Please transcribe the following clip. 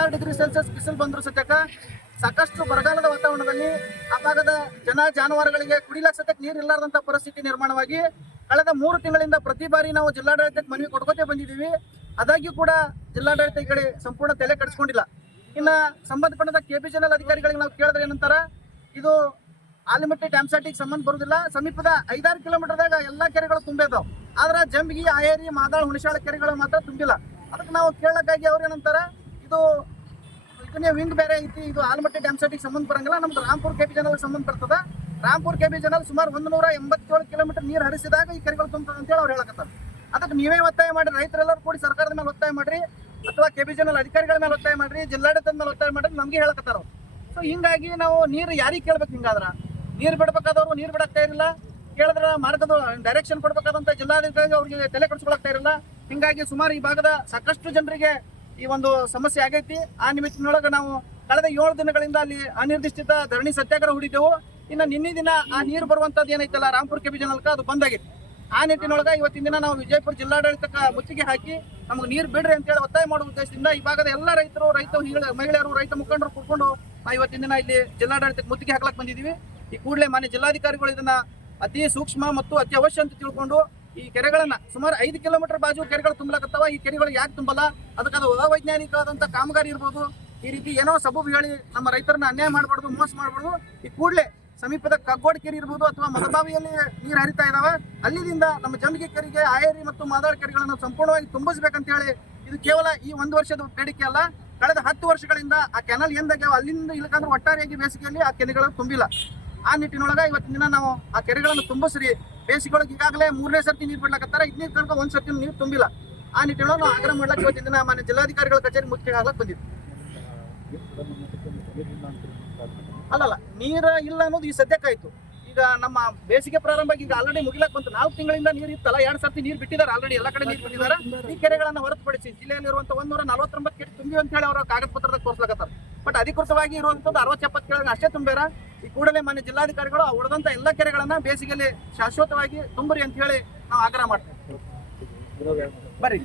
46 degree Celsius ಬಿಸಿಲು ಬಂದರೂ ಸತ್ಯಕ್ಕ ಸಾಕಷ್ಟು ಬರಗಾಲದ ವಾತಾವರಣದಲ್ಲಿ ಆ ಭಾಗದ ಜಾನುವಾರುಗಳಿಗೆ ಕುಡಿಲಕ್ಕೆ ಸತ್ಯಕ್ಕೆ ನೀರು ಇಲ್ಲಾರ್ದಂಥ ಪರಿಸ್ಥಿತಿ ನಿರ್ಮಾಣವಾಗಿ ಕಳೆದ 3 ತಿಂಗಳಿಂದ ಪ್ರತಿ ಬಾರಿ ನಾವು ಜಿಲ್ಲಾಡಳಿತಕ್ಕೆ ಮನವಿ ಕೊಡ್ಕೋತೇ ಬಂದಿದ್ದೀವಿ. ಆದಾಗ್ಯೂ ಕೂಡ ಜಿಲ್ಲಾಡಳಿತ ಈ ಕಡೆ ಸಂಪೂರ್ಣ ತಲೆ ಕೆಡಿಸ್ಕೊಂಡಿಲ್ಲ. ಇನ್ನು ಸಂಬಂಧಪಟ್ಟ KBJNL ಅಧಿಕಾರಿಗಳಿಗೆ ನಾವು ಕೇಳಿದ್ರೆ ಏನಂತಾರ, ಇದು ಆಲಮಟ್ಟಿ ಡ್ಯಾಮ್ ಸೈಟಿಗೆ ಸಂಬಂಧ ಬರುವುದಿಲ್ಲ, ಸಮೀಪದ 5-6 ಕಿಲೋಮೀಟರ್ದಾಗ ಎಲ್ಲ ಕೆರೆಗಳು ತುಂಬಿದಾವ್, ಆದ್ರೆ ಜಂಬಿಗಿ, ಆಯೇರಿ, ಮಾದಾಳ್, ಹುಣಸಾಳ ಕೆರೆಗಳು ಮಾತ್ರ ತುಂಬಿಲ್ಲ. ಅದಕ್ಕೆ ನಾವು ಕೇಳಕ್ಕಾಗಿ ಅವ್ರು ಏನಂತಾರ, ಇದು ಇದನ್ನೇ ವಿಂಗ್ ಬೇರೆ ಐತಿ, ಇದು ಆಲಮಟ್ಟಿ ಡ್ಯಾಮ್ ಸೈಟಿಗೆ ಸಂಬಂಧ ಬರಂಗಿಲ್ಲ, ನಮ್ದು ರಾಂಪುರ್ KBJNL ಸಂಬಂಧ ಬರ್ತದ. ರಾಂಪುರ್ KBJNL ಸುಮಾರು 187 ಕಿಲೋಮೀಟರ್ ನೀರು ಹರಿಸಿದಾಗ ಈ ಕೆರೆಗಳು ತುಂಬ್ತದೆ ಅಂತೇಳಿ ಅವ್ರು ಹೇಳಕತ್ತಾರೆ. ಅದಕ್ಕೆ ನೀವೇ ಒತ್ತಾಯ ಮಾಡಿ, ರೈತರೆಲ್ಲರೂ ಕೂಡಿ ಸರ್ಕಾರದ ಮೇಲೆ ಒತ್ತಾಯ ಮಾಡ್ರಿ, ಅಥವಾ KBJNL ಅಧಿಕಾರಿಗಳ ಮೇಲೆ ಒತ್ತಾಯ ಮಾಡ್ರಿ, ಜಿಲ್ಲಾಡಳಿತದ ಮೇಲೆ ಒತ್ತಾಯ ಮಾಡ್ರಿ, ನಮ್ಗೆ ಹೇಳಕತ್ತಾರ. ಸೊ ಹಿಂಗಾಗಿ ನಾವು ನೀರು ಯಾರಿಗೆ ಕೇಳ್ಬೇಕು? ಹಿಂಗಾದ್ರ ನೀರು ಬಿಡ್ಬೇಕಾದವ್ರು ನೀರು ಬಿಡಕ್ತಾ ಇರಲಿಲ್ಲ, ಕೇಳಿದ್ರ ಮಾರ್ಗದ ಡೈರೆಕ್ಷನ್ ಕೊಡ್ಬೇಕಾದಂತ ಜಿಲ್ಲಾಧಿಕಾರಿ ಅವ್ರಿಗೆ ತಲೆ ಕೆಡಿಸ್ಕೊಳಕ್ತಾ ಇರಲಿಲ್ಲ. ಹಿಂಗಾಗಿ ಸುಮಾರು ಈ ಭಾಗದ ಸಾಕಷ್ಟು ಜನರಿಗೆ ಈ ಒಂದು ಸಮಸ್ಯೆ ಆಗೈತಿ. ಆ ನಿಮಿತ್ತಿನೊಳಗೆ ನಾವು ಕಳೆದ 7 ದಿನಗಳಿಂದ ಅಲ್ಲಿ ಅನಿರ್ದಿಷ್ಟ ಧರಣಿ ಸತ್ಯಾಗ್ರಹ ಹೂಡಿದ್ದೆವು. ಇನ್ನು ನಿನ್ನೆ ದಿನ ಆ ನೀರು ಬರುವಂತದ್ದು ಏನೈತಲ್ಲ ರಾಂಪುರ್ KBJNL ಅದು ಬಂದಾಗಿತ್ತು. ಆ ನಿಟ್ಟಿನೊಳಗೆ ಇವತ್ತಿನ ದಿನ ನಾವು ವಿಜಯಪುರ ಜಿಲ್ಲಾಡಳಿತಕ್ಕೆ ಮುತ್ತಿಗೆ ಹಾಕಿ ನಮಗೆ ನೀರು ಬಿಡ್ರಿ ಅಂತೇಳಿ ಒತ್ತಾಯ ಮಾಡುವ ಉದ್ದೇಶದಿಂದ ಈ ಭಾಗದ ಎಲ್ಲ ರೈತರು, ಮಹಿಳೆಯರು, ರೈತ ಮುಖಂಡರು ಕೂತ್ಕೊಂಡು ಇವತ್ತಿನ ದಿನ ಇಲ್ಲಿ ಜಿಲ್ಲಾಡಳಿತಕ್ಕೆ ಮುತ್ತಿಗೆ ಹಾಕ್ಲಕ್ ಬಂದಿದ್ದೀವಿ. ಈ ಕೂಡಲೇ ಮಾನ್ಯ ಜಿಲ್ಲಾಧಿಕಾರಿಗಳು ಇದನ್ನ ಅತಿ ಸೂಕ್ಷ್ಮ ಮತ್ತು ಅತಿ ಅವಶ್ಯ ಅಂತ ತಿಳ್ಕೊಂಡು ಈ ಕೆರೆಗಳನ್ನ ಸುಮಾರು 5 ಕಿಲೋಮೀಟರ್ ಬಾಜು ಕೆರೆಗಳು ತುಂಬಲಾಕತ್ತಾವ. ಈ ಕೆರೆಗಳು ಯಾಕೆ ತುಂಬಲ್ಲ, ಅದಕ್ಕೆ ಅದು ಅವೈಜ್ಞಾನಿಕವಾದಂಥ ಕಾಮಗಾರಿ ಇರ್ಬೋದು. ಈ ರೀತಿ ಏನೋ ಸಬೂಬು ಹೇಳಿ ನಮ್ಮ ರೈತರನ್ನ ಅನ್ಯಾಯ ಮಾಡಬಾರ್ದು, ಮೋಸ ಮಾಡಬಾರ್ದು. ಈ ಕೂಡಲೇ ಸಮೀಪದ ಕಗ್ಗೋಡ್ ಕೆರೆ ಇರ್ಬೋದು ಅಥವಾ ಮದಬಾವಿಯಲ್ಲಿ ನೀರು ಹರಿತಾ ಇದಾವೆ, ಅಲ್ಲಿಂದ ನಮ್ಮ ಜಂಬಿಗೆ ಕೆರೆಗೆ, ಆಯೇರಿ ಮತ್ತು ಮಾದಾಳ್ ಕೆರೆಗಳನ್ನು ಸಂಪೂರ್ಣವಾಗಿ ತುಂಬಿಸ್ಬೇಕಂತ ಹೇಳಿ, ಇದು ಕೇವಲ ಈ 1 ವರ್ಷದ ಬೇಡಿಕೆ ಅಲ್ಲ, ಕಳೆದ 10 ವರ್ಷಗಳಿಂದ ಆ ಕೆನಲ್ ಎಂದಾಗ್ಯಾವ ಅಲ್ಲಿಂದ ಇಲ್ಲಕಂದ್ರೆ ಒಟ್ಟಾರೆಯಾಗಿ ಬೇಸಿಗೆಯಲ್ಲಿ ಆ ಕೆರೆಗಳು ತುಂಬಿಲ್ಲ. ಆ ನಿಟ್ಟಿನೊಳಗೆ ಇವತ್ತಿನ ದಿನ ನಾವು ಆ ಕೆರೆಗಳನ್ನು ತುಂಬಿಸ್ರಿ. ಬೇಸಿಗೆಯೊಳಗೆ ಈಗಾಗಲೇ 3ನೇ ಸರ್ತಿ ನೀರು ಬಿಡ್ಲಕತ್ತಾರ, ಇದನ್ನ ತನಕ 1 ಸರ್ತಿ ನೀರು ತುಂಬಿಲ್ಲ. ಆ ನಿಟ್ಟಿನೊಳಗೆ ನಾವು ಆಗ್ರಹ ಮಾಡ್ಲಕ್ಕೆ ಇವತ್ತಿನ ದಿನ ಮಾನ್ಯ ಜಿಲ್ಲಾಧಿಕಾರಿಗಳ ಕಚೇರಿ ಮುಖ್ಯ ಆಗ್ಲಕ್ಕೆ ಬಂದಿದ್ವಿ. ಅಲ್ಲಲ್ಲ, ನೀರು ಇಲ್ಲ ಅನ್ನೋದು ಈ ಸದ್ಯಕ್ಕಾಯ್ತು. ಈಗ ನಮ್ಮ ಬೇಸಿಗೆ ಪ್ರಾರಂಭ ಈಗ ಆಲ್ರೆಡಿ ಮುಗಿಲಕ್ಕೆ ಬಂತು. 4 ತಿಂಗಳಿಂದ ನೀರು ಇತ್ತಲ್ಲ, 2 ಸರ್ತಿ ನೀರು ಬಿಟ್ಟಿದ್ದಾರೆ, ಆಲ್ರೆಡಿ ಎಲ್ಲ ಕಡೆ ನೀರು ಬಿಟ್ಟಿದ್ದಾರೆ. ಈ ಕೆರೆಗಳನ್ನು ಹೊರತುಪಡಿಸಿ ಜಿಲ್ಲೆಯಲ್ಲಿರುವಂಥ 149 ಕೆರೆ ತುಂಬಿ ಅಂತ ಹೇಳಿ ಅವರ ಕಾಗದ ಪತ್ರದಾಗ ತೋರಿಸ್ಲಾಕತ್ತಾರೆ. ಬಟ್ ಅಧಿಕೃತವಾಗಿ ಇರುವಂಥದ್ದು 60-70 ಕೆರೆಗಳು ಅಷ್ಟೇ ತುಂಬ್ಯಾರ. ಈ ಕೂಡಲೇ ಮಾನ್ಯ ಜಿಲ್ಲಾಧಿಕಾರಿಗಳು ಉಳಿದಂಥ ಎಲ್ಲ ಕೆರೆಗಳನ್ನ ಬೇಸಿಗೆಯಲ್ಲಿ ಶಾಶ್ವತವಾಗಿ ತುಂಬರಿ ಅಂತ ಹೇಳಿ ನಾವು ಆಗ್ರಹ ಮಾಡ್ತೇವೆ. ಬರ್ರಿ.